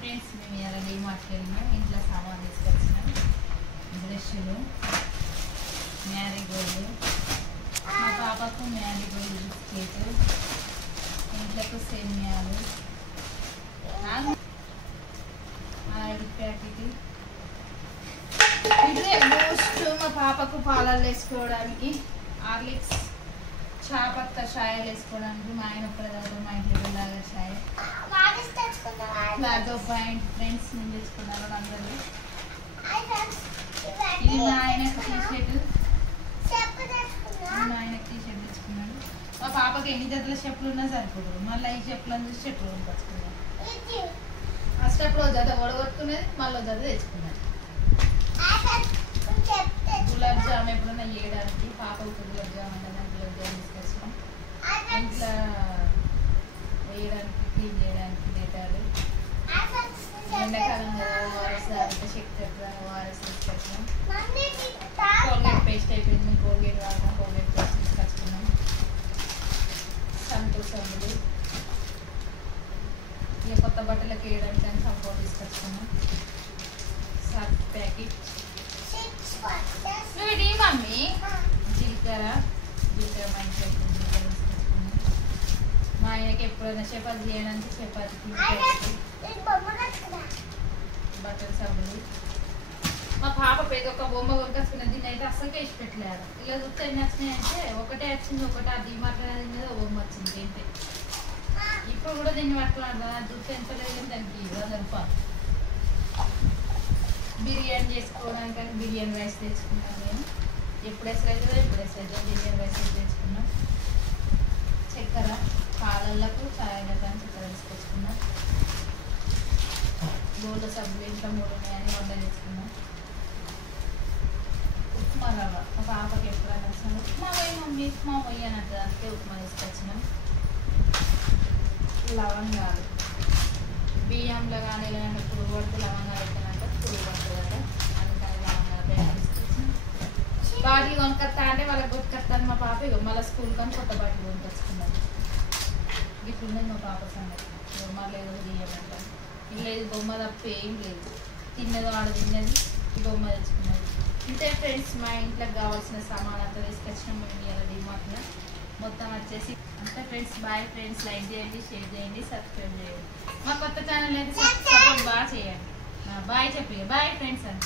Friends మేము ఇలా డీమార్ట్కి వెళ్ళినాం. ఇంట్లో సామాన్ తీసుకొచ్చినాం. బ్రష్లు, మ్యారీగోల్డ్, మా పాపకు మ్యారీగోల్డ్ బిస్కెట్, ఇంట్లోకి సేమియాలు, ఆయిల్ ప్యాకెట్, ఇదే బూస్ట్ మా పాపకు పాలలు వేసుకోవడానికి, హార్లిక్స్, చాపత్త చాయలు వేసుకోవడానికి. మా ఆయన ఒక్కడ తాగుతాం, మా ఇంట్లో లాగా చాయ్. ఫ్లాగ్ ఆఫ్ పాయింట్ ఫ్రెండ్స్ నేను తెచ్చుకున్నాను అందరూ. ఇది మా ఆయనకు టీషర్ట్, మా ఆయనకు టీషర్ట్ తెచ్చుకున్నాడు. మా పాపకి ఎన్ని జతల చెప్పులు ఉన్నా సరిపోదు, మళ్ళీ ఈ చెప్పులను చూసి చెప్పులు కొనుకొచ్చుకున్నాను. ఫస్ట్ అప్పుడు జత ఒడగొట్టుకునేది, మళ్ళీ జత తెచ్చుకున్నాను. గులాబ్ జామ్ ఎప్పుడన్నా చేయడానికి పాపకు గులాబ్ జామ్ అంటే గులాబ్ జామ్ తీసుకొచ్చాం. ఇంట్లో వేయడానికి క్లీన్ చేయడానికి డేటాలు, ఎండాకాలం కదా ఓఆర్ఎస్ తాగితే శక్తి ఓఆర్ఎస్ తీసుకొచ్చాం. కోల్గేట్ పేస్ట్ అయిపోయింది, కోల్గేట్ వాడతాం, కోల్గేట్ పేస్ట్ తీసుకొచ్చుకున్నాం. సంతూర్ సబ్బులు, ఇక కొత్త బట్టలకు వేయడానికి కానీ సంపూర్ తీసుకొచ్చుకున్నాం. సర్ఫ్ ప్యాకెట్, ఇవి మమ్మీ జీలకర్ర మా ఇంట్లో జీలకర్ర తీసుకొచ్చుకున్నాం. మా ఆయనకి ఎప్పుడైనా చపాతి చేయడానికి చపాతీకి బట్టల సబ్బులు. మా పాప పేద ఒక బొమ్మ కొనుకొచ్చుకున్నది, దీన్ని అయితే అస్సలు వేసి పెట్టలేదు. ఇలా చూస్తే ఎన్ని వచ్చినాయంటే ఒకటే వచ్చింది, ఒకటి అది మాట్లాడేది మీద ఒక బొమ్మ వచ్చింది ఏంటి. ఇప్పుడు కూడా దీన్ని పట్టుకున్నాడు, చూస్తే ఎంత లేదు దానికి 100 రూపాయలు. బిర్యానీ చేసుకోవడానికి కానీ బిర్యానీ రైస్ తెచ్చుకున్నాను నేను. ఎప్పుడు ఎసరు అవుతుందో బిర్యానీ రైస్ తెచ్చుకున్నాం. చక్కెర, పాలలకు చాయలకు కానీ చక్కెర తీసుకొచ్చుకున్నాం. గోళ్ళ సబ్బులు ఇంట్లో 3 ఉన్నాయని 100 తెచ్చుకున్నాం. ఉప్మా రవ్వ, మా పాపకి ఎప్పుడైనా వస్తాను ఉప్మా పోయి మమ్మీ ఉప్మా పోయి అని అంటే అందుకే ఉప్మా తీసుకొచ్చినాం. లవంగాలు, బియ్యంలో కానీ లేదంటే పురుగు పడితే లవంగాలు పెట్టినాక పురుగు పడుతుంది కదా, అందుకని లవంగాలు తయారు తీసుకొచ్చినాం. బాటిల్ కొనుక్కొస్తా అంటే వాళ్ళకి కొట్టుకొస్తాను మా పాప. ఇక మళ్ళీ స్కూల్ కానీ కొత్త బాటిల్ కొనుక్కొచ్చుకున్నాను. ఇట్లున్నది మా పాప సంగతి. బొమ్మ లేదు బియ్యమంటారు, లేదు బొమ్మ తప్ప ఏం లేదు. తిన్నది వాడు తిన్నది, ఈ బొమ్మ తెచ్చుకున్నది. ఇంతే ఫ్రెండ్స్ మా ఇంట్లోకి కావాల్సిన సామాన్ అంతా తీసుకొచ్చినాం మేము ఇలా డీమార్ట్లో. మొత్తం వచ్చేసి అంతే ఫ్రెండ్స్. బాయ్ ఫ్రెండ్స్, లైక్ చేయండి, షేర్ చేయండి, సబ్స్క్రైబ్ చేయండి. మా కొత్త ఛానల్ అయితే సపోర్ట్ బాగా చేయండి. బాయ్ చెప్పి బాయ్ ఫ్రెండ్స్ అని.